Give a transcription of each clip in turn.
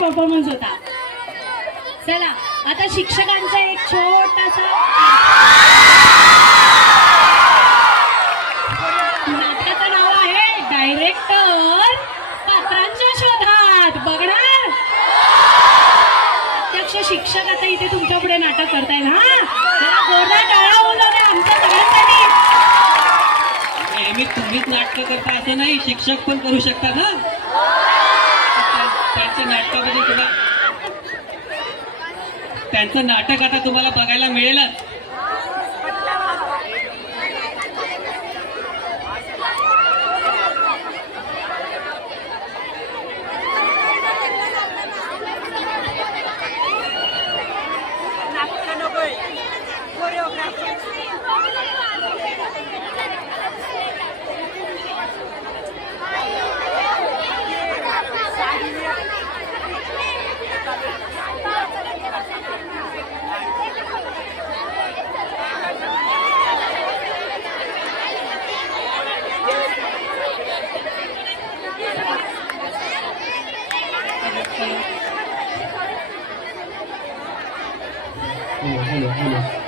Performance होता. चला आता शिक्षकांचा एक छोटासा नाटकाचं नाव आहे डायरेक्टर पात्रांच्या शोधात. बघणार प्रत्यक्ष शिक्षक आता इथे तुमच्या पुढे नाटक करतायत. हा जरा जोरदार टाळ्या होऊ द्या आमच्या सगळ्यांसाठी. नेहमी तुम्हीच नाटक करता असं नाही, शिक्षक पण करू शकता ना. त्यांच्या नाटकामध्ये तुला त्यांचं नाटक आता तुम्हाला बघायला मिळेलच.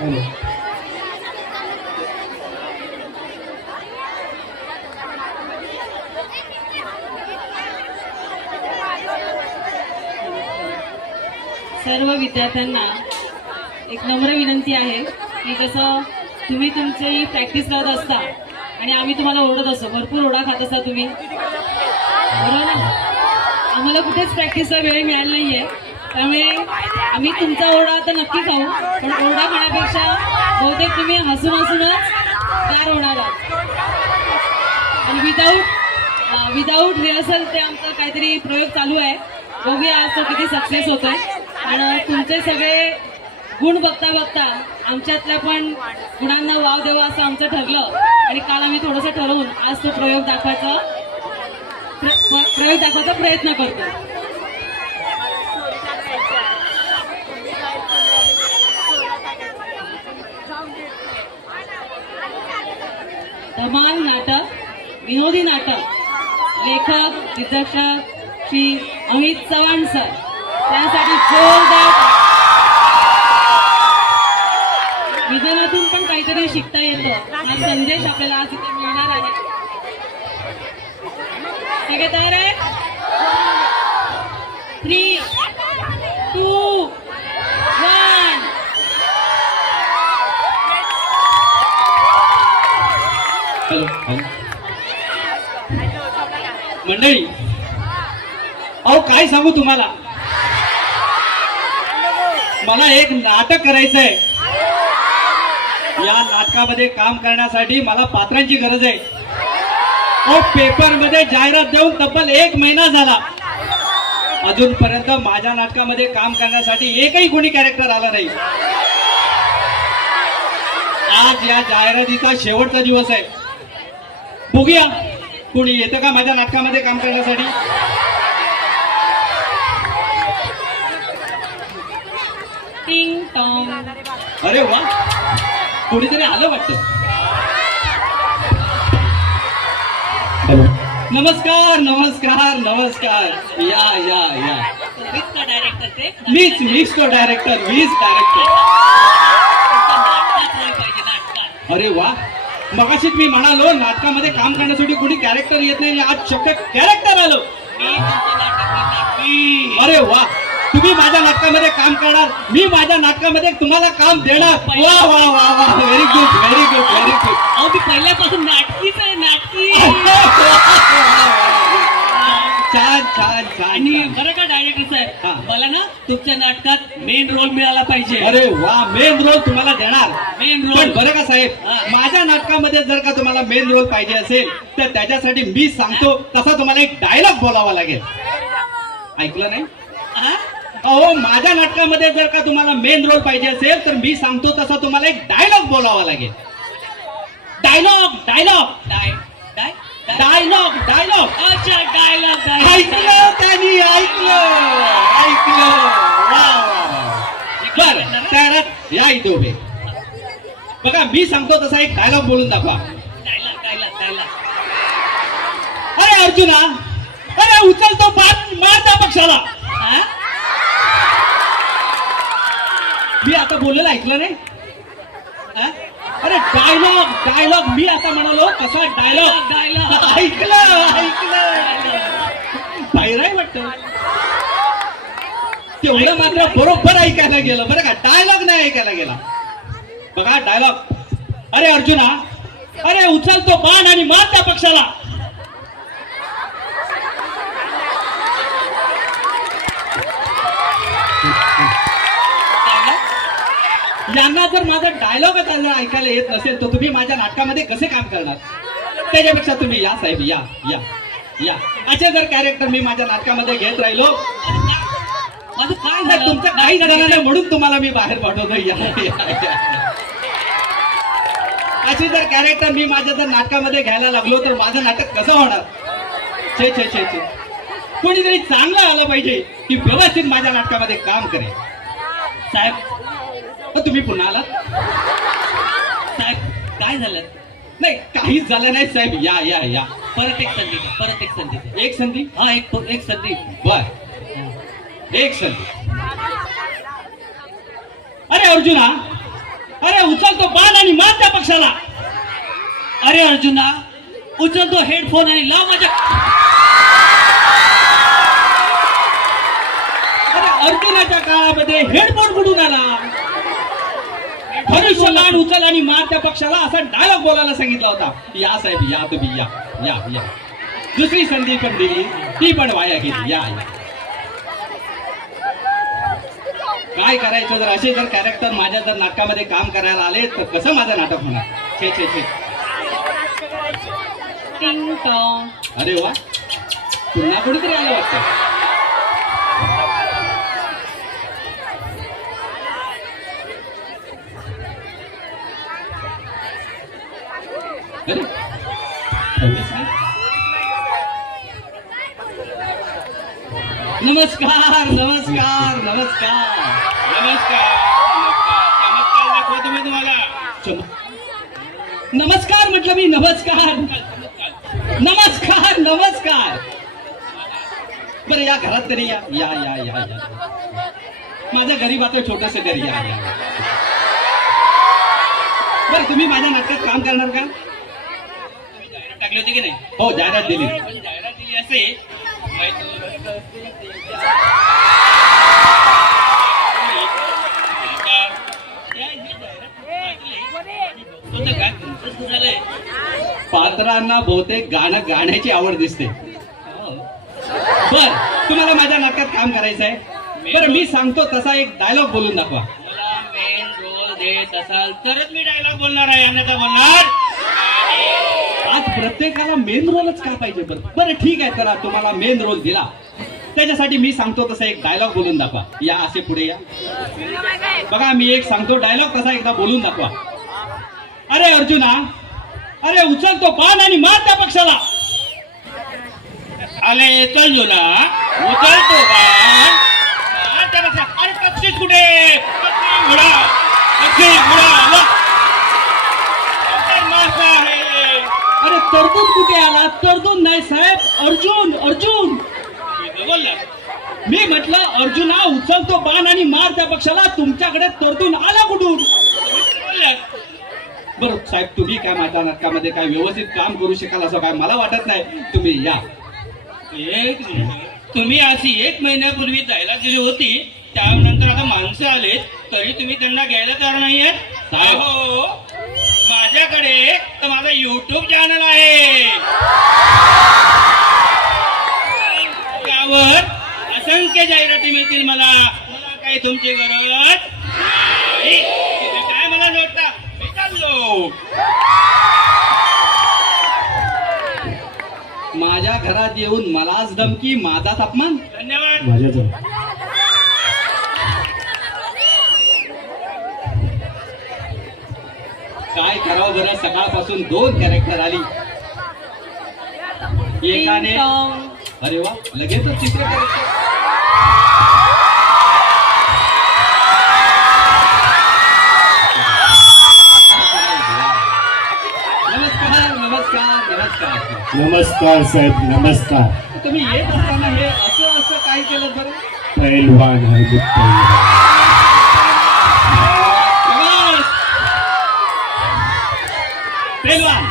हॅलो. सर्व विद्यार्थ्यांना एक नम्र विनंती आहे की जसं तुम्ही तुमची प्रॅक्टिस करत असता आणि आम्ही तुम्हाला ओरडत असतो, भरपूर ओरडा खात असता तुम्ही, बरोबर ना. आम्हाला कुठेच प्रॅक्टिसचा वेळ मिळाला नाहीये, त्यामुळे आम्ही तुमचा ओरडा तर नक्की खाऊ, पण ओरडा खाण्यापेक्षा बहुतेक तुम्ही हसून हसूनच गार होणार आहात. आणि विदाऊट रिहर्सल ते आमचा काहीतरी प्रयोग चालू आहे. बघूया आज तो किती सक्सेस होतोय. आणि तुमचे सगळे गुण बघता बघता आमच्यातल्या पण गुणांना वाव द्यावा असं आमचं ठरलं. आणि काल आम्ही थोडंसं ठरवून आज तो प्रयोग दाखवायचा प्रयत्न करतो. धमाल नाटक, विनोदी नाटक, लेखक दिग्दर्शक श्री अमित चव्हाण सर, त्यासाठी जोरदार. विज्ञानातून पण काहीतरी शिकता येतं हा संदेश आपल्याला आज इथे मिळणार आहे. ठीक आहे, तयार आहे? 3, 2, 1. मंडळी, अहो काय सांगू तुम्हाला, मला एक नाटक करायचं आहे. या नाटकामध्ये काम करण्यासाठी मला पात्रांची गरज आहे. अहो पेपरमध्ये जाहिरात देऊन तब्बल 1 महिना झाला, अजूनपर्यंत माझ्या नाटकामध्ये काम करण्यासाठी एकही कोणी कॅरेक्टर आला नाही. आज या जाहिरातीचा शेवटचा दिवस आहे. बघूया कोणी येतं का माझ्या नाटकामध्ये काम करण्यासाठी. टिंग टॉंग. अरे वा, कोणीतरी आलं वाटतं. नमस्कार नमस्कार नमस्कार. या या या. मीच तो डायरेक्टर. अरे वा, मगाशीच मी म्हणालो नाटकामध्ये काम करण्यासाठी कोणी कॅरेक्टर येत नाही, आज चक्क कॅरेक्टर आलो. अरे वा, तुम्ही माझ्या नाटकामध्ये काम करणार, मी माझ्या नाटकामध्ये तुम्हाला काम देणार. वा वा वा वा, very good very good very good. अहो मी पहिल्यापासून नाटकीच आहे, नाटकी. छान छान छान. आणि बरं का डायरेक्टर साहेब, मला ना तुमच्या नाटकात मेन रोल मिळाला पाहिजे. अरे वा, मेन रोल तुम्हाला देणार. मेन पण रोल. बरं का साहेब, माझ्या नाटकामध्ये जर का तुम्हाला मेन रोल पाहिजे असेल तर त्याच्यासाठी मी सांगतो तसा तुम्हाला एक डायलॉग बोलावा लागेल. ऐकलं नाही? अहो माझ्या नाटकामध्ये जर का तुम्हाला मेन रोल पाहिजे असेल तर मी सांगतो तसा तुम्हाला एक डायलॉग बोलावा लागेल. Dialogue dialogue dialogue dialogue. अच्छा, डायलॉग. ऐकलं त्यांनी, ऐकलं. वा बर, त्यात या इथे उभे. बघा मी सांगतो तसा एक डायलॉग बोलून दाखवा. डायलॉग. अरे अर्जुना, अरे उचलतो मारता पक्षाला. मी आता बोललेलं ऐकलं नाही हा? अरे डायलॉग मी आता म्हणालो कसा डायलॉग ऐकलं बाहेर वाटतं तेवढं मात्र बरोबर ऐकायला गेलं बरं का डायलॉग नाही ऐकायला गेला बघा डायलॉग अरे अर्जुना अरे उचल तो बाण आणि मार त्या पक्षाला यांना जर माझा डायलॉगच ऐकायला येत नसेल तर तुम्ही माझ्या नाटकामध्ये कसे काम करणार त्याच्यापेक्षा तुम्ही या साहेब या या या असे जर कॅरेक्टर मी माझ्या नाटकामध्ये घेत राहिलो माझं काय तर झालं तुमचं काही झालं नाही म्हणून तुम्हाला मी बाहेर पाठवतो या अशी जर कॅरेक्टर मी माझ्या जर नाटकामध्ये घ्यायला लागलो तर माझं नाटक कसं होणार छे छे छे छे कोणीतरी चांगलं आलं पाहिजे की व्यवस्थित माझ्या नाटकामध्ये काम करेल साहेब तुम्ही पुन्हा आलात साहेब काय झालं नाही काहीच झालं नाही साहेब या या या परत एक संधी द्या, परत एक संधी द्या. एक संधी हा एक संधी बर एक संधी अरे अर्जुना अरे उचल तो बाण आणि मार त्या पक्षाला अरे अर्जुना उचल तो हेडफोन आणि लाव माझ्या अरे अर्जुनाच्या काळामध्ये हेडफोन कुठून आला धनुष्य बाण उचल आणि मार त्या पक्षाला असा डायलॉग बोलायला सांगितला होता या साहेब या तुम्ही या या या दुसरी संधी पण दिली ती पण वाया गेली या या काय करायचं जर असे जर कॅरेक्टर माझ्या जर नाटकामध्ये काम करायला आले तर कसं माझं नाटक होणार छे छे छे टिंग टॉंग अरे वा पुन्हा कोणीतरी आलं वाटतं अरे नमस्कार नमस्कार नमस्कार चमत्कार दाखवतो मी तुम्हाला नमस्कार म्हटलं मी नमस्कार नमस्कार नमस्कार बरं या घरात तरी या या या या या माझं गरीबाचं छोटस घर या या बरं तुम्ही माझ्या नाटकात काम करणार का टाकली होती की नाही हो जाहिरात दिली जाहिरात दिली असे पात्रांना बहुतेक गाणं गाण्याची आवड दिसते बर तुम्हाला माझ्या नाटकात काम करायचं आहे बरं मी सांगतो तसा एक डायलॉग बोलून दाखवा मला मेन रोल देत असाल तरच मी डायलॉग बोलणार आहे अन्यथा बोलणार आज प्रत्येकाला मेन रोलच का पाहिजे बरं बरं ठीक आहे चला तुम्हाला मेन रोल दिला त्याच्यासाठी मी सांगतो तसा एक डायलॉग बोलून दाखवा या असे पुढे या बघा मी एक सांगतो डायलॉग तसा एकदा बोलून दाखवा अरे अर्जुना अरे उचल तो बाण आणि मार त्या पक्षाला आले चल जुला उचलतो बाण अरे पक्षी कुठे पक्षी घोडा वा. मासा आहे अरे तरतूद कुठे आला तरतूद नाही साहेब अर्जुन अर्जुन बोलला मी म्हटलं अर्जुना उचल तो बाण आणि मार त्या पक्षाला तुमच्याकडे तरतूद आला कुठून बोलला बरं साहेब तुम्ही काय माझ्या नाटकामध्ये काय व्यवस्थित काम करू शकाल असं काय मला वाटत नाही तुम्ही या एक मिनिट. तुम्ही अशी 1 महिन्यापूर्वी जायला दिली होती त्यानंतर आता माणसं आलेत तरी तुम्ही त्यांना घ्यायला तयार नाहीये साहेब. हो माझ्याकडे तर माझा युट्यूब चॅनल आहे त्यावर असंख्य जाहिराती मिळतील मला काही तुमची गरज नाही. तुम्ही काय मला जोडता मी चाललो माझ्या घरात येऊन मलाच धमकी माझाच अपमान धन्यवाद काय करावं बरं सकाळपासून 2 कॅरेक्टर आली एकाने टिंग टॉंग अरे वा लगेचच तिसरं कॅरेक्टर नमस्कार नमस्कार नमस्कार नमस्कार साहेब नमस्कार तुम्ही येत असताना हे असं असं काय केलं बरं पैलवान आहे मी पैलवान. पेलवान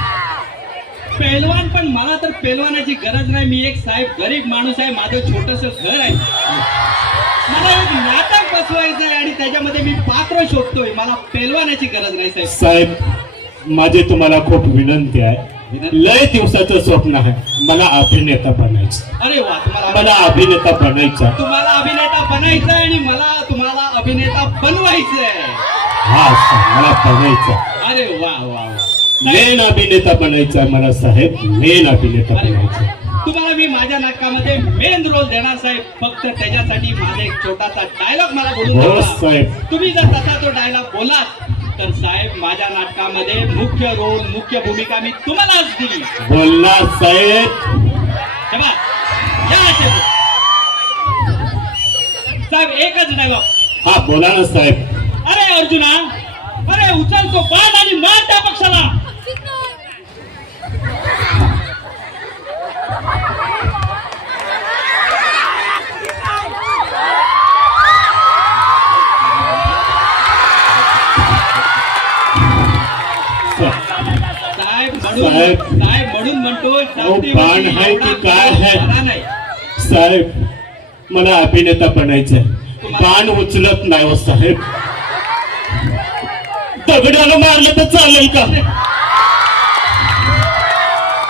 पेलवान पण मला तर पेलवानाची गरज नाही. मी एक साहेब गरीब माणूस आहे. माझं छोटस घर आहे. मला एक नाटक बसवायचं आहे आणि त्याच्यामध्ये मी पात्र शोधतोय. मला पेलवानाची गरज नाही साहेब. साहेब माझी तुम्हाला खूप विनंती आहे. लय दिवसाचं स्वप्न आहे मला अभिनेता बनायचं. अरे वा, मला अभिनेता बनायचं. तुम्हाला अभिनेता बनायचं आणि मला तुम्हाला अभिनेता बनवायचं आहे. हा साहेब मला बनायचं. अरे वा वा वा. मेन अभिनेता बनायचा मला साहेब. मेन अभिनेता अरे वा. बनायचं. तुम्हाला मी माझ्या नाटकामध्ये मेन रोल देणार साहेब. फक्त त्याच्यासाठी माझा एक छोटासा डायलॉग मला बोलून हो द्या. साहेब. तुम्ही जर तसा तो डायलॉग बोलात तर साहेब माझ्या नाटकामध्ये मुख्य रोल मुख्य भूमिका मी तुम्हालाच दिली. बोलला साहेब. तेव्हा या असे. साहेब एकच डायलॉग. हा बोला ना साहेब. अरे अर्जुना, अरे उचल तो बाण आणि मार त्या पक्षाला. साहेब म्हणून म्हणतो अहो, बाण आहे की काय आहे? नाही. साहेब मला अभिनेता बनायचंय. बाण उचलत नाही हो साहेब. दगडाला मारलं तर चालेल का?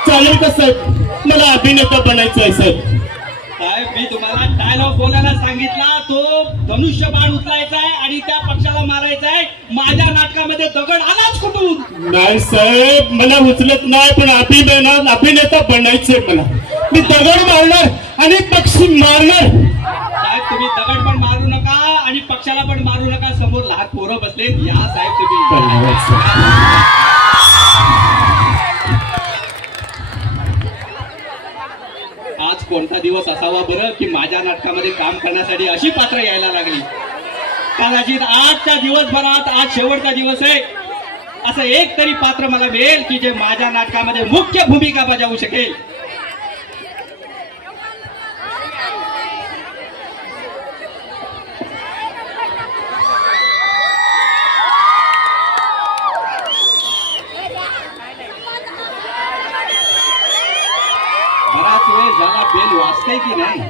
चालेल का साहेब? मला अभिनेता बनायचं आहे साहेब. साहेब मी तुम्हाला डायलॉग बोलायला सांगितला. तो धनुष्य बाण उचलायचा आहे आणि त्या पक्षाला मारायचा आहे. माझ्या नाटकामध्ये दगड आलाच कुठून? नाही साहेब मला उचलत नाही पण अभिनेता बनायचंय मला. मी दगड मारणार आणि पक्षी मारणार. साहेब तुम्ही दगड पण मारू नका आणि पक्षाला पण मारू नका. समोर लहान पोरं बसलेत. या साहेब तुम्ही. धन्यवाद साहेब. आज कोणता दिवस असावा बरं की माझ्या नाटकामध्ये काम करण्यासाठी अशी पात्र यायला लागली. कदाचित आजच्या दिवसभरात आज शेवटचा दिवस आहे. असं एक तरी पात्र मला मिळेल की जे माझ्या नाटकामध्ये मुख्य भूमिका बजावू शकेल. बराच वेळ झाला. बेल वाजते की नाही?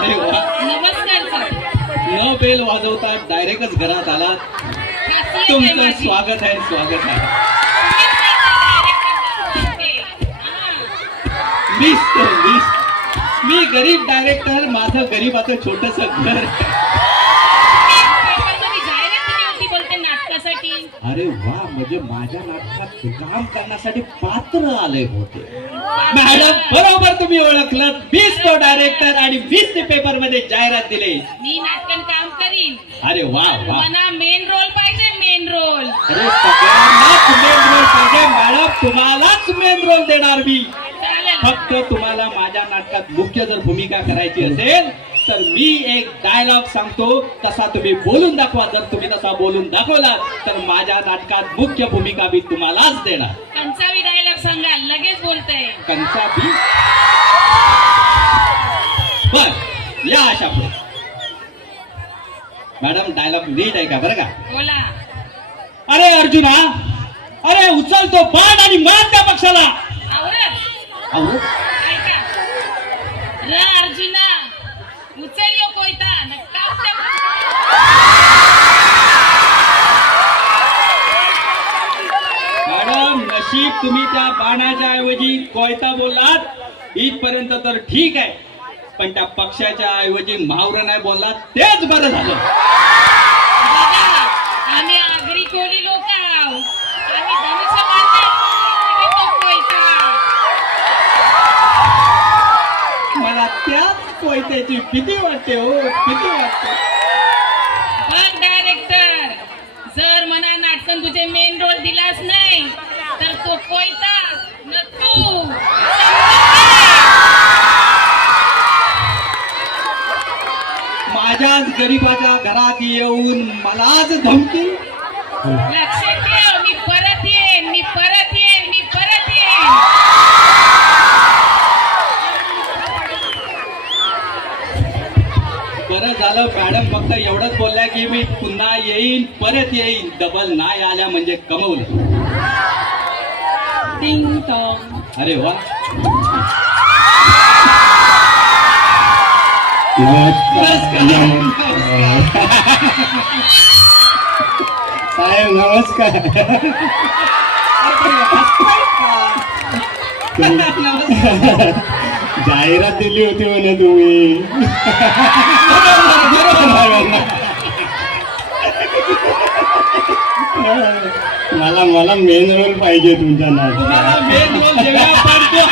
अरे वा. नमस्कार सर. न बेल वाजवता डायरेक्टच घरात आलात. खासियत आहे तुमचं माझी. स्वागत आहे. स्वागत आहे. मी गरीब डायरेक्टर. माझं गरीबाचं छोटस घर. पेपरमध्ये जाहिरात दिली होती बोलते नाटकासाठी. अरे वा, म्हणजे माझ्या नाटकात काम करण्यासाठी पात्र आले होते. मॅडम बरोबर तुम्ही ओळखलं. 20 तो डायरेक्टर आणि 20 ते पेपर मध्ये जाहिरात दिली. मी नाटकात काम करीन. अरे वा वा. मला मेन रोल पाहिजे. Main role. अरे सगळ्यांनाच मेन रोल पाहिजे मॅडम. तुम्हालाच मेन रोल देणार मी. चालेल. फक्त तुम्हाला माझ्या नाटकात मुख्य जर भूमिका करायची असेल तर मी एक डायलॉग सांगतो. तसा तुम्ही बोलून दाखवा. जर तुम्ही तसा बोलून दाखवला तर माझ्या नाटकात मुख्य भूमिका मी तुम्हालाच देणार. कंचावी डायलॉग सांगा. लगेच बोलतय. कंचाबी. बर या अशा पुढे. मॅडम डायलॉग नीट आहे का बरं का? बोला. अरे अर्जुना, अरे उचल तो बाण आणि मार त्या पक्षाला. आवरत. अहो, ऐका. र अर्जुना, उचल यो कोयता. नक्का मॅडम नशीब तुम्ही त्या बाणाच्या ऐवजी कोयता बोललात इथपर्यंत तर ठीक आहे. पण त्या पक्षाच्या ऐवजी म्हावरं नाही बोललात तेच बरं झालं. बघा, आम्ही आगरी कोळी लोक आहोत. आम्ही धनुष्य बांधले तो कोयता. मला त्याच कोयत्याची भीती वाटते हो. भीती वाटते. बघ डायरेक्टर, जर मना नाटकन तुझे मेन रोल दिलास नाही तर तो कोयता न तू. माझ्याच गरीबाच्या घरात येऊन मलाच धमकी. लक्षात ठेव. मी परत येईन. मी परत येईन. मी परत येईन. तुमच्यासाठी मी पुन्हा येईन, परत येईन. डबल नाही आल्या म्हणजे कमवलं. टिंग टॉंग. अरे वा. साहेब नमस्कार. जाहिरात दिली होती म्हणे तुम्ही. मला मेन रोल पाहिजे तुमच्या तुम्हाला नाटकात. मेन रोल देऊया पण तो.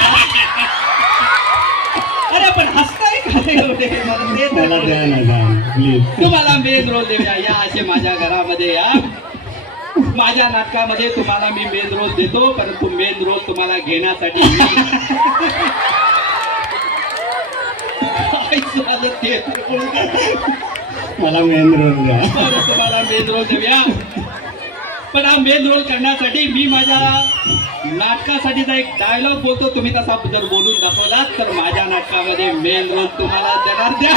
अरे पण हसताय काय एवढे? मला ते तर मला द्या ना, द्या ना प्लीज. तुम्हाला मेन रोल देऊया. या असे माझ्या घरामध्ये या. माझ्या नाटकामध्ये तुम्हाला मी मेन रोल देतो, परंतु मेन रोल तुम्हाला घेण्यासाठी काय झालं ते तर बोलू नका. मला मेन रोल द्या. बरं, तुम्हाला मेन रोल देऊया. पण हा मेन रोल करण्यासाठी मी माझ्या नाटकासाठीचा एक डायलॉग बोलतो. तुम्ही तसा जर बोलून दाखवलात तर माझ्या नाटकामध्ये मेन रोल तुम्हाला देणार. द्या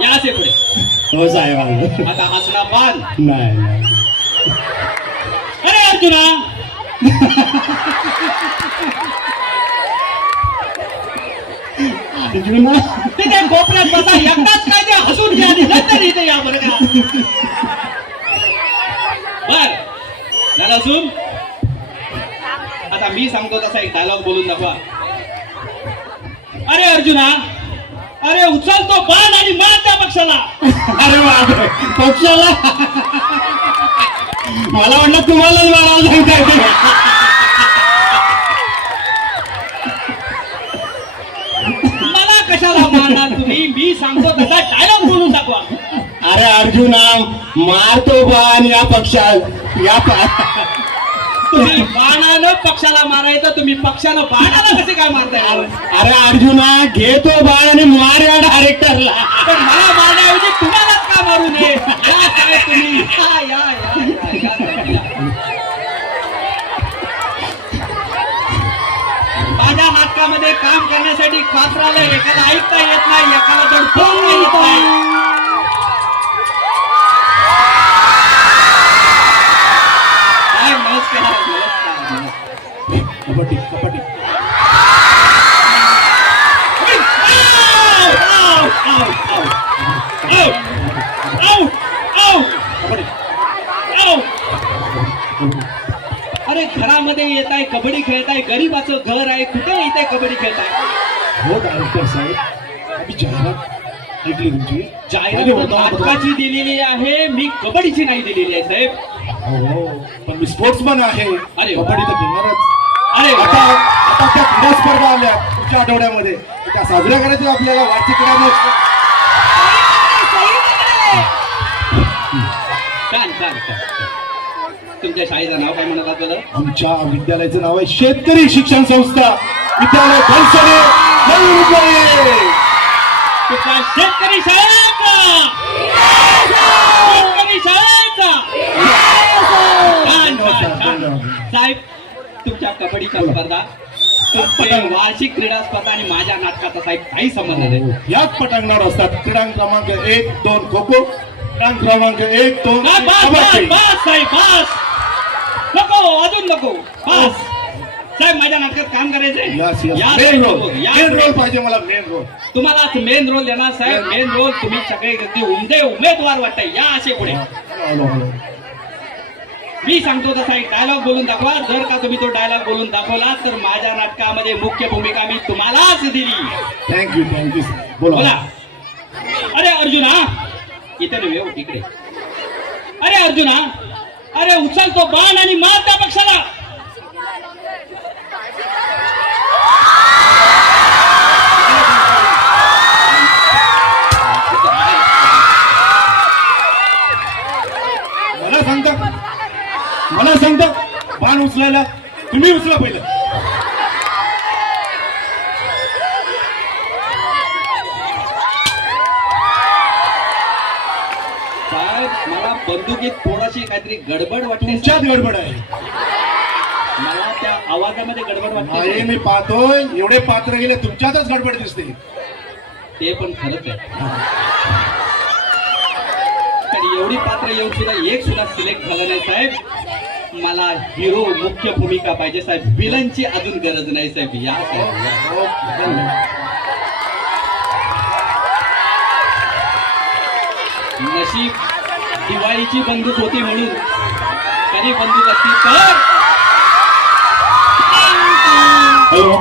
या असे पुढे. हो साहेब. आता हसना पान. नाही. अरे अर्जुना, अर्जुना. तिथे कोपऱ्यात बसा. एकदाच काय ते हसून घ्या आणि नंतर इथे या बरं का. बर झालं असून. आता मी सांगतो तसा एक डायलॉग बोलून दाखवा. अरे अर्जुना, अरे उचल तो बाण आणि मार त्या पक्षाला. अरे बापरे, पक्षाला. मला वाटलं तुम्हालाच मारायला सांगताय ते. मला कशाला मारणार तुम्ही? मी सांगतो तसा डायलॉग बोलून दाखवा. अरे अर्जुना, मारतो बाण या पक्षात या तुम्ही बाणानं पक्षाला मारायचं, तुम्ही पक्षानं बाणाला कसे काय मारताय? अरे अर्जुना, घेतो बाण आणि मार या डायरेक्टरला. पण मला मारण्याऐवजी तुम्हालाच का मारू नये? या काय तुम्ही? या. माझ्या नाटकामध्ये काम करण्यासाठी पात्राला एकाला ऐकता येत नाही, एकाला जर बोलता येत नाही. नमस्कार. कबड्डी कबड्डी. अरे घरामध्ये येत आहे, कबड्डी खेळताय. गरीबाचं घर आहे, कुठे येत आहे कबड्डी खेळताय? हो डायरेक्टर साहेब, आम्ही जाहिरात ऐकली तुमची. जाहिरात नाटकाची दिलेली आहे, मी कबड्डीची नाही दिलेली आहे साहेब. हो, पण मी स्पोर्ट्समन आहे. अरे वा. कबड्डी तर घेणारच. अरे आता आता त्या क्रीडा स्पर्धा आल्या पुढच्या आठवड्यामध्ये, त्या साजऱ्या करायच्या आपल्याला. वार्षिक क्रीडा महोत्सव. छान छान छान. तुमच्या शाळेचं नाव काय म्हणत आहात बरं? आमच्या विद्यालयाचं नाव आहे शेतकरी शिक्षण संस्था विद्यालय बनसोडे, नवी मुंबई. तुमच्या शेतकरी शाळेचा, शेतकरी शाळेचा. छान छान छान. साहेब, तुमच्या कबड्डीच्या स्पर्धा, तुमचे वार्षिक क्रीडा स्पर्धा आणि माझ्या नाटकाचा साहेब काही संबंध नाही. याच पटांगणावर असतात. क्रीडांक क्रमांक 1, 2 खो खो, क्रीडांक क्रमांक 1, 2 बस बस कबड्डी. बस साहेब बस. नको, अजून नको. बस साहेब, माझ्या नाटकात काम करायचंय. Yes, yes. या मेन रोल, या मेन रोल पाहिजे मला. Main role. तुम्हाला मेन रोल देणार साहेब. मेन रोल तुम्ही सगळे अगदी उमदे उमेदवार वाटताय. या असे पुढे. मी सांगतो तसा एक डायलॉग बोलून दाखवा. जर का तुम्ही तो डायलॉग बोलून दाखवला तर माझ्या नाटकामध्ये मुख्य भूमिका मी तुम्हालाच दिली. थँक्यू. बोला. बोला. अरे अर्जुना, इथे नव्हे हो, इकडे. अरे अर्जुना, अरे उचल तो बाण आणि मार त्या पक्षाला. मला सांगता बाण उचलायला. तुम्ही उचला पहिलं. साहेब, मला बंदुकीत थोडाशी काहीतरी गडबड वाटते. तुमच्यात गडबड आहे. मला त्या आवाजामध्ये गडबड नाही, वाटते. मी पाहतोय एवढे पात्र गेले, तुमच्यातच गडबड दिसते. ते पण खरंच आहे. पण एवढी पात्र येऊन सुद्धा एक सुद्धा सिलेक्ट झालं नाही साहेब. मला हिरो मुख्य भूमिका पाहिजे साहेब, विलनची अजून गरज नाही साहेब. या साहेब या. नशीब दिवाळीची बंदूक होती म्हणून, कधी बंदूक असती तर. हॅलो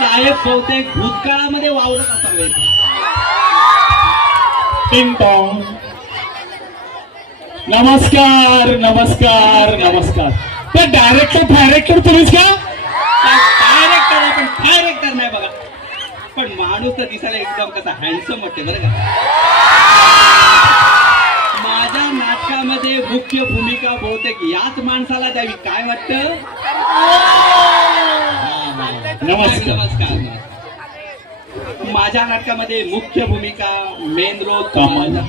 साहेब बहुतेक भूतकाळामध्ये वावरत असावे. टिंग टॉंग. नमस्कार नमस्कार नमस्कार. ते डायरेक्टर तुम्हीच का? डायरेक्टर आहे पण डायरेक्टर नाही बघा. पण माणूस तर दिसायला एकदम कसा हँडसम वाटते बरं का. माझ्या नाटकामध्ये मुख्य भूमिका बहुतेक याच माणसाला द्यावी, काय वाटतं? नमस्कार. नमस्कार. माझ्या नाटकामध्ये मुख्य भूमिका मेन रोल कामाला.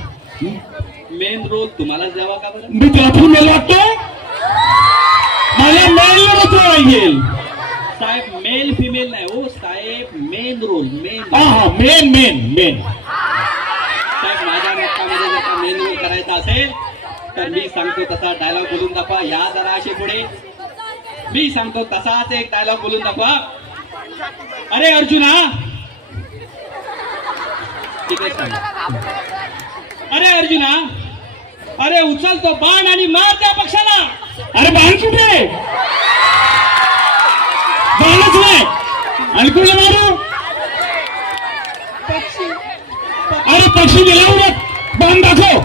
मेन रोल तुम्हालाच द्यावा का बरं? मी त्यातून मला वाटतो मला मेल येईल. साहेब मेल फिमेल नाही हो साहेब, मेन रोल. मेन हा मेन साहेब माझ्या नाटकामध्ये जर का मेन रोल करायचा असेल तर मी सांगतो तसा डायलॉग बोलून दाखवा. या जरा असे पुढे. मी सांगतो तसाच एक डायलॉग बोलून दाखवा. अरे अर्जुना, तिकडे सांग. अरे अर्जुना, अरे उचल तो बाण आणि मार त्या पक्षाला. अरे बाण कुठे? बाणच नाही आणि कुठे मारू? अरे पक्षी गेला उडत, बाण दाखव.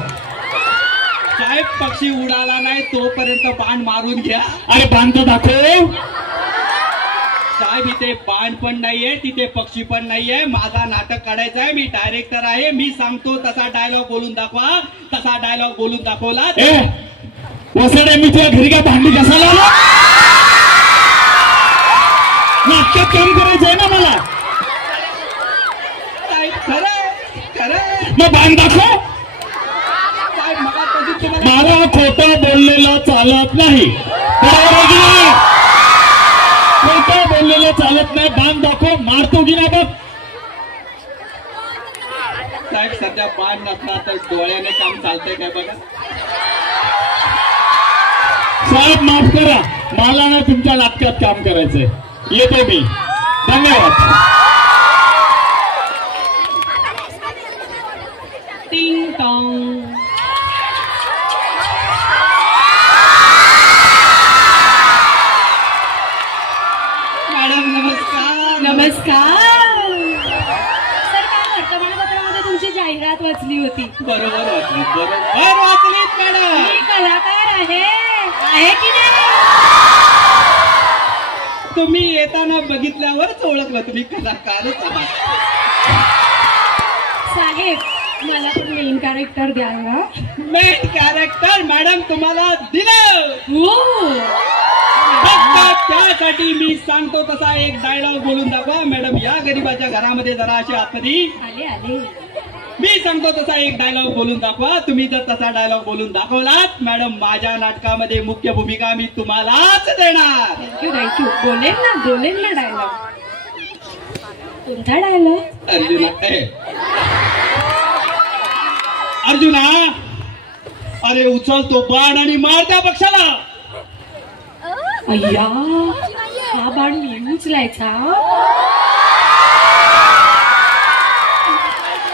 साहेब पक्षी उडाला नाही तोपर्यंत बाण मारून घ्या. अरे बाण तर दाखव. साहेब इथे बाण पण नाहीये, तिथे पक्षी पण नाहीये. माझा नाटक काढायचा आहे, मी डायरेक्टर आहे. मी सांगतो तसा डायलॉग बोलून दाखवा. तसा डायलॉग बोलून दाखवला. ए वसडे, मी तुझ्या घरी काय भांडी कसायला आलो? नाटकात काम करायचंय ना मला. साहेब खरं मग बाण दाखव. साहेब मला कधी तुम्हाला मला खोटं बोललेलं चालत नाही, बरोबर आहे की नाही? खोटं बोललेलं चालत नाही. बाण दाखव, मारतो की नाही बघ. साहेब सध्या बाण नसला तर डोळ्याने काम चालतंय काय बघा. साहेब माफ करा, मला ना तुमच्या नाटकात काम करायचंय. येतो मी. धन्यवाद. टिंग टॉंग. मॅडम नमस्कार. नमस्कार सर. काल वर्तमानपत्रामध्ये तुमची जाहिरात वाचली होती. बरोबर वाचली, बरोबर वाचलीत मॅडम. मी कलाकार आहे की नाही? तुम्ही येताना बघितल्यावरच ओळखलं तुम्ही कलाकारच आहात. साहेब मला पण मेन कॅरेक्टर द्याल ना? मेन कॅरेक्टर मॅडम तुम्हाला दिलं. हो. फक्त त्यासाठी मी सांगतो तसा एक डायलॉग बोलून दाखवा. मॅडम या गरीबाच्या घरामध्ये जरा असे आतमध्ये. आले. मी सांगतो तसा एक डायलॉग बोलून दाखवा. तुम्ही जर तसा डायलॉग बोलून दाखवलात मॅडम, माझ्या नाटकामध्ये मुख्य भूमिका मी तुम्हालाच देणार. थँक्यू. बोलेन ना डायलॉग. कोणता डायलॉग? अर्जुना, अरे उचल तो बाण आणि मार त्या पक्षाला. अय्या, हा बाण मी उचलायचा?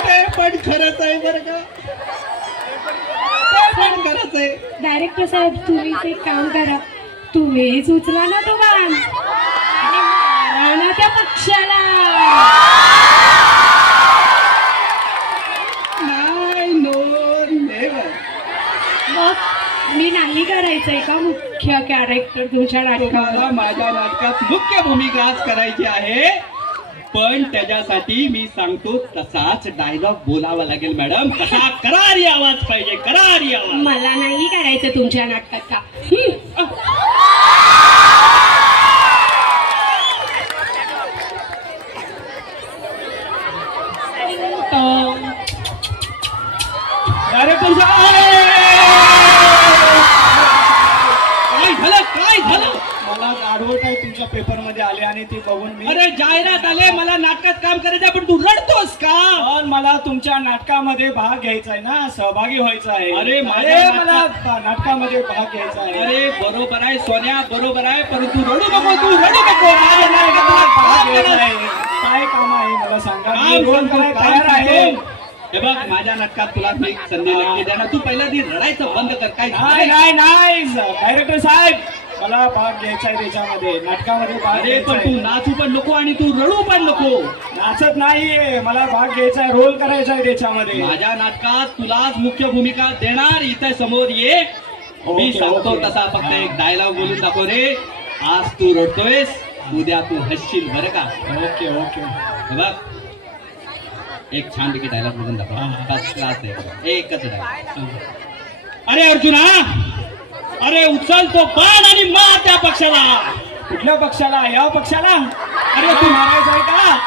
ते पण खरंच आहे बरं का. ते पण खरंच आहे. डायरेक्टर साहेब तुम्हीच एक काम करा, तुम्हीच उचला ना तो बाण आणि मारा ना त्या पक्षाला. नाही, नो नेव्हर. मग मी नाही करायचंय का मुख्य कॅरेक्टर तुमच्या नाटकाला? तुम्हाला माझ्या नाटकात मुख्य भूमिकाच करायची आहे, पण त्याच्यासाठी मी सांगतो तसाच डायलॉग बोलावा लागेल मॅडम. कसा करारी आवाज पाहिजे, करारी आवाज. मला नाही करायचं तुमच्या नाटकात का? डायरेक्टर साहेब, काही झालं? मला ऍडव्हर्टाईज तुमच्या पेपर मध्ये आले आणि ती बघून मी अरे जाहिरात आले, मला नाटकात काम करायचं आहे, पण तू रडतोस का? पण मला तुमच्या नाटकामध्ये भाग घ्यायचा आहे ना, सहभागी व्हायचं आहे. अरे, माझ्या मला नाटकामध्ये भाग घ्यायचा आहे. अरे बरोबर आहे सोन्या, बरोबर आहे, परंतु रडू नको, तू रडू नको. माझ्या नाटकात तुला भाग काम घ्यायचा करायचं आहे. काय काम आहे मला सांगा, मी काम रोल सांगतो, करायला काम तयार आहे. सांगतो. हे बघ, माझ्या नाटकात तुला मी एक संधी नक्की देणार. तू पहिला ती रडायचं बंद कर. काय नाही नाही नाही डायरेक्टर साहेब, मला भाग घ्यायचा आहे त्याच्यामध्ये, नाटकामध्ये भाग अरे घ्यायचा पण तू आहे. नाचू पण नको आणि तू रडू पण नको. नाचत नाहीये, मला भाग घ्यायचा आहे, रोल करायचा आहे त्याच्यामध्ये. माझ्या नाटकात तुलाच मुख्य भूमिका देणार. इथे समोर ये, मी ओके, सांगतो ओके. तसा फक्त एक डायलॉग बोलून दाखव रे. आज तू रडतोयस, उद्या तू हसशील बरं का. Okay okay. हे बघ, एक छानपैकी डायलॉग बोलून दाखव. फर्स्ट क्लास आहे, एकच डायलॉग. अरे अर्जुना, अरे उचल तो बाण आणि मार त्या पक्षाला. कुठल्या पक्षाला? या पक्षाला? अरे तू मारायचं आहे का?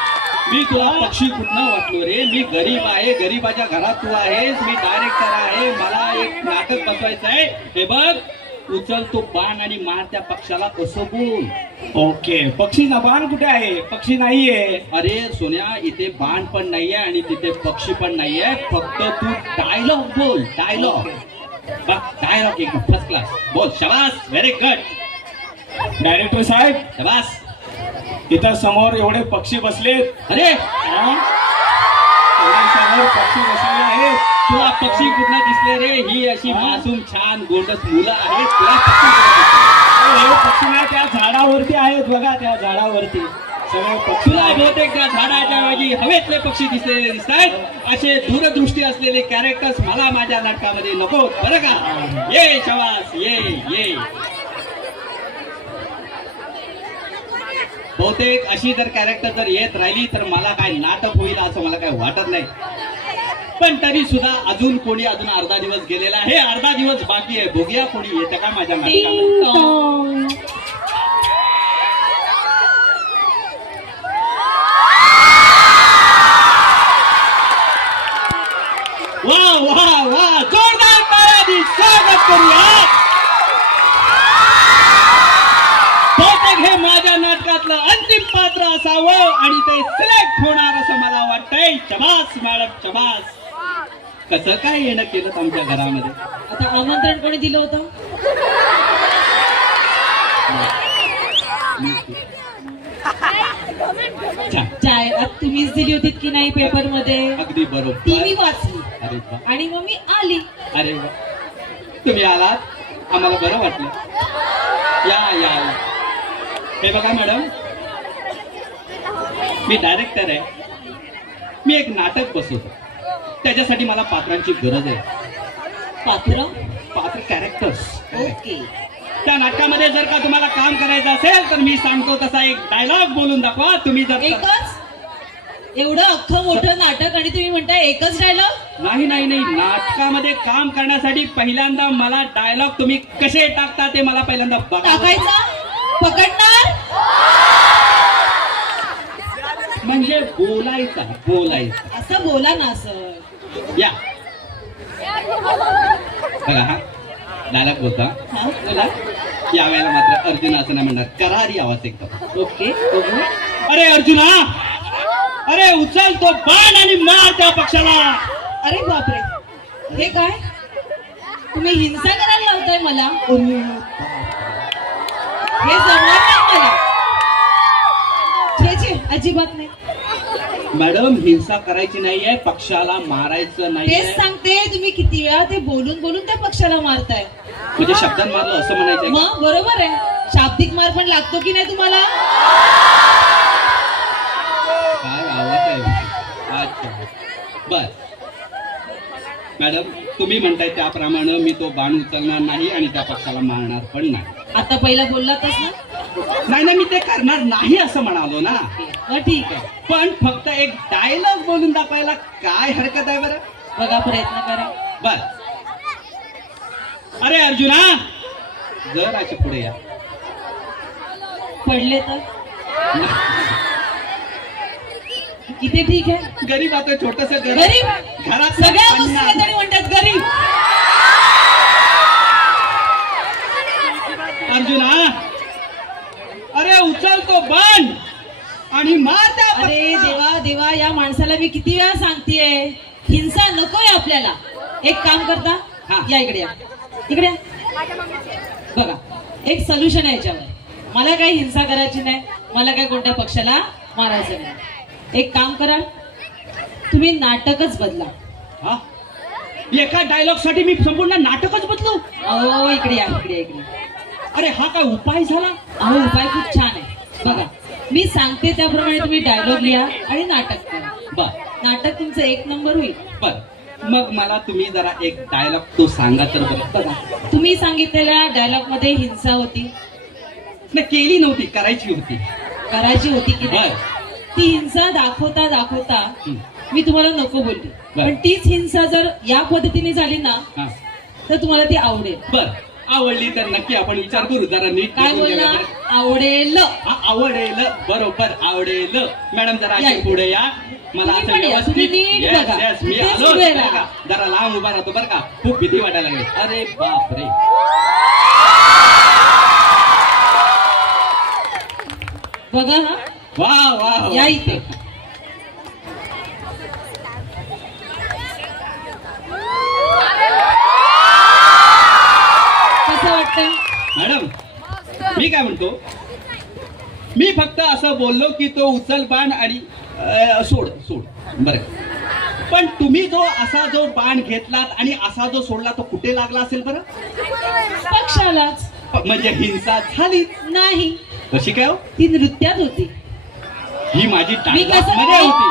मी तुला पक्षी कुठनं वाटलो रे? मी गरीब आहे, गरीबाच्या घरात तू आहेस, मी डायरेक्टर आहे, मला एक नाटक बसवायचं आहे. हे बघ, उचल तो बाण आणि मार त्या पक्षाला असं बोल. ओके. पक्षीचा बाण कुठे आहे? पक्षी नाहीये. अरे सोन्या, इथे बाण पण नाहीये आणि तिथे पक्षी पण नाहीये. फक्त तू डायलॉग बोल, डायलॉग. बघ, डायलॉग एक फर्स्ट क्लास बोल. शाबास, व्हेरी गुड. डायरेक्टर साहेब, शाबास. इथं समोर एवढे पक्षी बसलेत. अरे हा? एवढे समोर पक्षी बसलेले आहेत. तुला पक्षी कुठला दिसले रे? ही अशी मासूम छान गोंडस मुलं आहेत, तुला पक्षी कुठं दिसले? हे पक्षी ना त्या झाडावरती आहेत बघा, त्या झाडावरती सगळे पक्षी तुला आहेत. बहुतेक त्या झाडाच्या ऐवजी हवेतले पक्षी दिसलेले दिसतात. असे दूरदृष्टी असलेले कॅरेक्टर्स मला माझ्या नाटकामध्ये नको बरं का. ये शाबास, ये ये. बहुतेक अशी जर कॅरेक्टर जर येत राहिली तर मला काय नाटक होईल असं मला काय वाटत नाही. पण तरी सुद्धा अजून कोणी अजून अर्धा दिवस गेलेला आहे, अर्धा दिवस बाकी आहे. बघूया कोणी येतं का माझ्या नाटकामध्ये. वा वा वा, जोरदार ताळ्यांनी स्वागत करूया. बहुतेक हे माझ्या नाटकातलं अंतिम पात्र असावं आणि ते सिलेक्ट होणार असं मला वाटतंय. शबास मॅडम, शबास. कसं काय येणं केलं आमच्या घरामध्ये? आता आमंत्रण कोणी दिलं होतं? छान, जाहिरात तुम्हीच दिली होती की नाही पेपर मध्ये? अगदी ती मी बरोबर. वाचली अरे वा, आणि मग मी आली. अरे वा, तुम्ही आलात, आम्हाला बरं वाटलं. या या या. हे बघा मॅडम, मी डायरेक्टर आहे. मी एक नाटक बसवतो, त्याच्यासाठी मला पात्रांची गरज आहे. पात्र कॅरेक्टर्स. ओके. त्या नाटकामध्ये जर का तुम्हाला काम करायचं असेल तर मी सांगतो तसा एक डायलॉग बोलून दाखवा. तुम्ही जर एकच? एवढं अख्खं मोठं नाटक आणि तुम्ही म्हणताय एकच डायलॉग? नाही नाही नाही, नाटकामध्ये काम करण्यासाठी पहिल्यांदा मला डायलॉग तुम्ही कसे टाकता ते मला पहिल्यांदा बघा. टाकायचा? पकडणार? म्हणजे बोलायचा, बोलायचा. असं बोला ना सर. या बघा, हा डायलॉग बोलता. हा? बोला. यावेळेला मात्र अर्जुन असं नाही म्हणणार, करारी आवाज एकदम. ओके, बघू. अरे अर्जुना, अरे उचल तो बाण आणि मार त्या पक्षाला. अरे बापरे, हे काय? तुम्ही हिंसा करायला लावताय मला? हे जमणार नाही मला. छे छे, अजिबात नाही. मॅडम, हिंसा करायची नाहीये, पक्षाला मारायचं तेच नाहीये. सांगते, तुम्ही किती वेळा ते बोलून बोलून त्या पक्षाला मारताय. म्हणजे शब्दात मारलं असं म्हणायचं. मग बरोबर आहे, शाब्दिक मार पण लागतो की नाही तुम्हाला? काय आवाज आहे. अच्छा, बर मॅडम, तुम्ही म्हणताय त्याप्रमाणे मी तो बाण उचलणार नाही आणि त्या पक्षाला मारणार पण नाही. आता पहिला बोललातच ना? नाही नाही, मी ते करणार नाही असं म्हणालो ना. मग ठीक आहे, पण फक्त एक डायलॉग बोलून दाखवायला काय हरकत आहे बरं? बघा, प्रयत्न करा. बर. अरे अर्जुना, जर असे पुढे या. पडले तर इथे ठीक आहे. गरीब आता छोटस गरीब? घरात सगळ्या गोष्टी आहेत आणि म्हणतात गरीब. अर्जुना, अरे उचल तो बाण आणि मार त्या अरे देवा देवा, या माणसाला मी किती वेळा सांगतेय, हिंसा नकोय आपल्याला. एक काम करता, हा. या इकडे या, इकडे या. बघा, एक सोल्युशन आहे याच्यावर. मला काही हिंसा करायची नाही, मला काही कोणत्या पक्षाला मारायचं नाही. एक काम करा, तुम्ही नाटकच बदला. हा? एका डायलॉग साठी मी संपूर्ण नाटकच बदलू? अहो इकडे या, इकडे या, इकडे. अरे हा काय उपाय झाला? अहो उपाय खूप छान आहे. बघा, मी सांगते त्याप्रमाणे तुम्ही डायलॉग लिहा आणि नाटक करा. बर नाटक तुमचं एक नंबर होईल. बर, मग मला तुम्ही जरा एक डायलॉग तो सांगा तर बरं. बघा, तुम्ही सांगितलेल्या डायलॉग मध्ये हिंसा होती, नाही केली नव्हती, करायची होती. करायची होती की नाही? बर. ती हिंसा दाखवता दाखवता हं. मी तुम्हाला नको बोलली, बर. पण तीच हिंसा जर या पद्धतीने झाली ना, हा. तर तुम्हाला ती आवडेल. बर, आवडली तर नक्की आपण विचार करू. जरा नीट काय बघून घ्या बोलला? बरं. आवडेल. हा, आवडेल, बरोबर आवडेल. मॅडम जरा या अशी इथे. पुढे या. मला तुम्ही असं पण या, तुम्ही व्यवस्थित नीट Yes, बघा. yes, मी इथेच आलो उभे बरं राहा. का. जरा लांब उभा राहतो बरं का, खूप भीती वाटायला लागली. अरे बाप रे. बघा हा, वा वा या इथे. कसं वाटतं? मॅडम, मी काय म्हणतो, मी फक्त असं बोललो की तो उचल बाण आणि सोड सोड, बरं. पण तुम्ही जो बाण घेतलात आणि असा जो सोडला तो कुठे लागला असेल बरं? पक्षालाच. म्हणजे हिंसा झाली नाही, कशी काय हो? ती नृत्यात होती. ही माझी मी टाळी कसं मध्ये होती.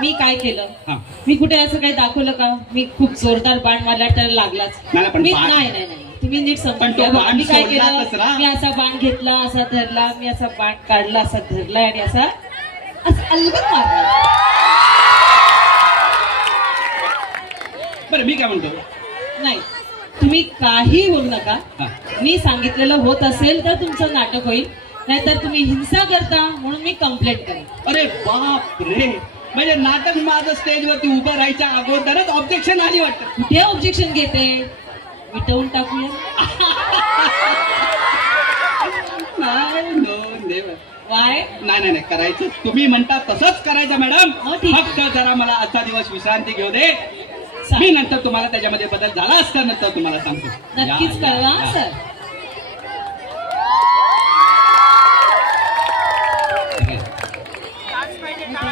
मी काय केलं? हा. मी कुठे असं काही दाखवलं का? मी खूप जोरदार बाण मारला तर लागलाच. नाही, पण मी बाण- नाही नाही नाही, तुम्ही नीट पण समजून तो घ्या. बाण मी काय सोडलाच ना. केलं? मी असा बाण घेतला, असा धरला, मी असा बाण काढला, असा धरला आणि असा अलगद मारला. बरं, मी काय म्हणतो, नाही, तुम्ही काही बोलू नका. हा. मी सांगितलेलं होत असेल तर तुमचं नाटक होईल, नाहीतर तुम्ही हिंसा करता म्हणून मी कंप्लेंट करेन. अरे बाप रे, म्हणजे नाटक माझं स्टेजवरती उभं राहायच्या अगोदरच ऑब्जेक्शन आली वाटतं. कुठे ऑब्जेक्शन घेते? मिटवून टाकूया. नाही, no, never. वाय? नाही नाही नाही, करायचं तुम्ही म्हणता तसंच करायचं मॅडम. हो, ठीक. फक्त जरा मला आजचा दिवस विश्रांती घेऊ दे. मी नंतर तुम्हाला त्याच्यामध्ये बदल झाला असता नंतर तुम्हाला सांगतो. नक्कीच या, कळवा या. सर.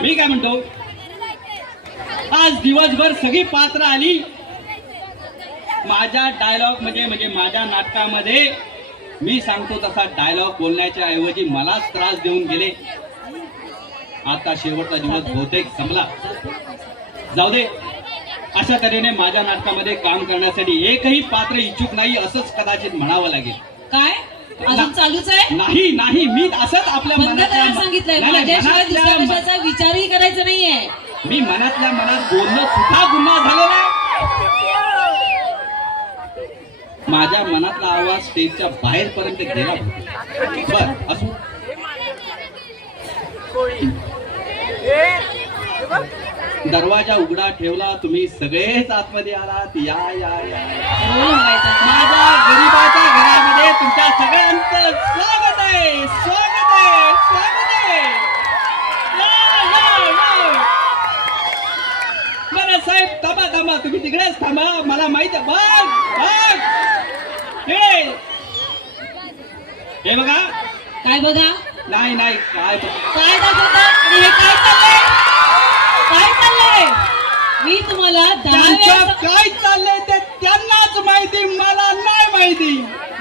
मी काय म्हणतो, आज दिवसभर सगळी पात्र आली माझ्या डायलॉग म्हणजे माझ्या नाटकामध्ये. मी सांगतो तसा डायलॉग बोलण्याच्या ऐवजी मलाच त्रास देऊन गेले. आता शेवटचा दिवस बहुतेक संपला. जाऊ दे, अशा तऱ्हेने माझ्या नाटकामध्ये काम करण्यासाठी एकही पात्र इच्छुक नाही असंच कदाचित म्हणावं लागेल. काय अजून चालूच आहे? नाही नाही, मी असंच आपल्या बंद मनातल्या करायला सांगितलंय. नाही, नाही, माझ्याशिवाय दुसऱ्या मनातल्या कशाचा विचारही करायचा नाहीये. मी मनातल्या मनात बोलणं सुद्धा गुन्हा झालेला आहे. माझ्या मनातला आवाज स्टेजच्या बाहेर पर्यंत गेला. बर असो, दरवाजा उघडा ठेवला, तुम्ही सगळेच आतमध्ये आलात. या या या, रोल हवायचा. माझ्या गरीबाच्या घरामध्ये तुमच्या सगळ्यांचं स्वागत आहे, स्वागत आहे, स्वागत आहे. या, या, या. बरं साहेब, थांबा थांबा, तुम्ही तिकडेच थांबा. मला माहित आहे. बघ बघ, हे बघा. काय बघा? नाही नाही, काय बघ. काय दाखवता? आणि हे काय चाललंय? काय चाललंय? मी तुम्हाला 10 त्यांचं वेळा काय चाललंय ते त्यांनाच माहिती, मला नाही माहिती.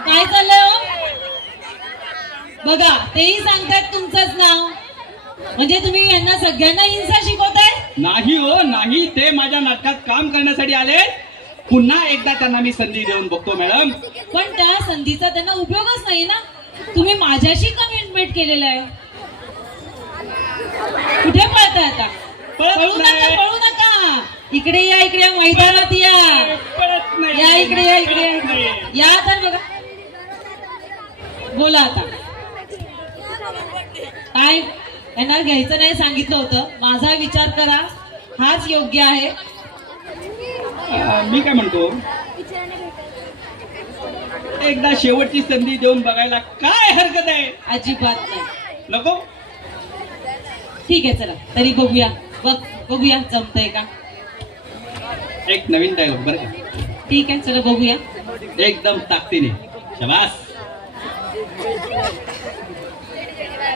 काय चाललंय हो? बघा, तेही सांगतात तुमचंच नाव. म्हणजे तुम्ही यांना सगळ्यांना हिंसा शिकवताय? नाही हो नाही, ते माझ्या नाटकात काम करण्यासाठी आले. पुन्हा एकदा त्यांना मी संधी देऊन बघतो मॅडम. पण त्या संधीचा त्यांना उपयोगच नाही ना. तुम्ही माझ्याशी कमिटमेंट केलेलं आहे. कुठे पळताय आता? पळू नका, पळू नका. इकडे या, इकडे या, मैदानात या. पळत नाही. या इकडे, या इकडे, या तर बघा. बोला आता. काय यांना घ्यायचं नाही सांगितलं होतं. माझा विचार करा, हाच योग्य आहे. मी काय म्हणतो, एकदा शेवटची संधी देऊन बघायला काय हरकत आहे? अजिबात नाही. नको? ठीक आहे चला तरी बघूया बघूया जमतंय का. एक नवीन डायलॉग बरं का, ठीक आहे चला बघूया. एकदम ताकदीने. शाबास.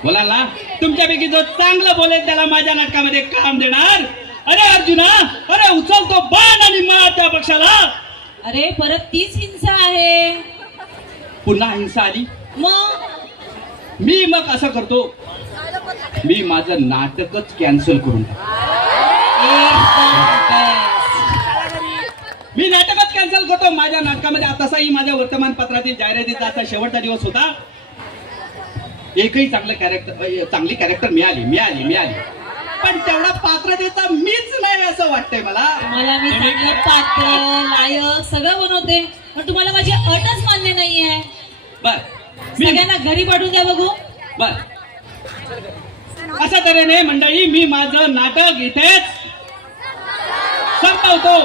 बोला ना, तुमच्यापैकी जो चांगलं बोलेल त्याला माझ्या नाटकामध्ये काम देणार. अरे अर्जुना, अरे उचलतो बाण आणि मार त्या पक्षाला. अरे परत तीच हिंसा आहे. पुन्हा हिंसा आली. मग मग असं करतो, मी माझं नाटकच कॅन्सल करून टाकतो. एकदम best. मी नाटकच कॅन्सल करतो. माझ्या नाटकामध्ये तसाही माझ्या वर्तमानपत्रातील जाहिरातीचा आता शेवटचा दिवस होता. एकही चांगली कॅरेक्टर मिळाली पण तेवढा पात्रतेचा मीच नाही असं वाटतंय मला. मला मी चांगलं पात्र लायक सगळं बनवते पण तुम्हाला माझी अटच मान्य नाहीये. बर सगळ्यांना घरी पाठवून द्या बघू. बर अशा तऱ्हेने मंडळी मी माझं नाटक इथेच संपवतो.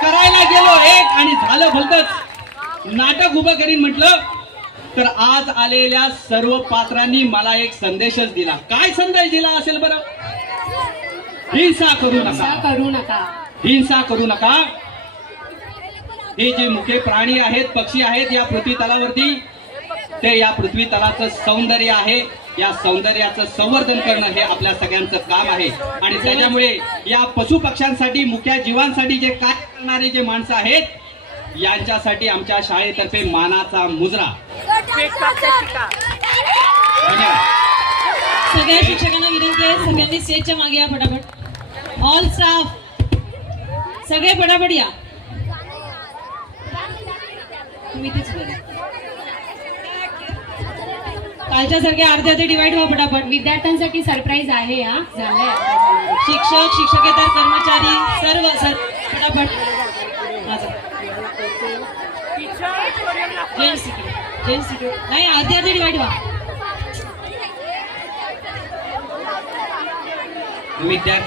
करायला गेलो एक आणि झालं भलतंच. नाटक उभं करीन म्हटलं तर आज आलेल्या सर्व पात्रांनी मला एक संदेशच दिला. काय संदेश दिला असेल बरं? हिंसा करू नका. हिंसा करू नका. हे जे मुखे प्राणी आहेत, पक्षी आहेत या पृथ्वी तलावरती, ते या पृथ्वी तलाचं सौंदर्य आहे. या सौंदर्याचं संवर्धन करणं हे आपल्या सगळ्यांचं काम आहे. आणि त्याच्यामुळे या पशु पक्ष्यांसाठी, मुक्या जीवांसाठी जे काय करणारे जे माणसं आहेत यांच्यासाठी आमच्या शाळेतर्फे मानाचा मुजरा. धन्यवाद. सगळ्या शिक्षकांना विनंती आहे सगळ्यांनी स्टेजच्या मागे या फटाफट. ऑल स्टाफ सगळे फटाफट या. तुम्ही इथेच बघा. कालच्या सारखे अर्धे डिवाइड व्हा फटाफट. विद्यार्थ्यांसाठी सरप्राईज आहे. हा झालंय आता. शिक्षक, शिक्षकेतर कर्मचारी सर्व फटाफट. जेंट्स नाही अर्धे डिवाइड व्हा. विद्यार्थी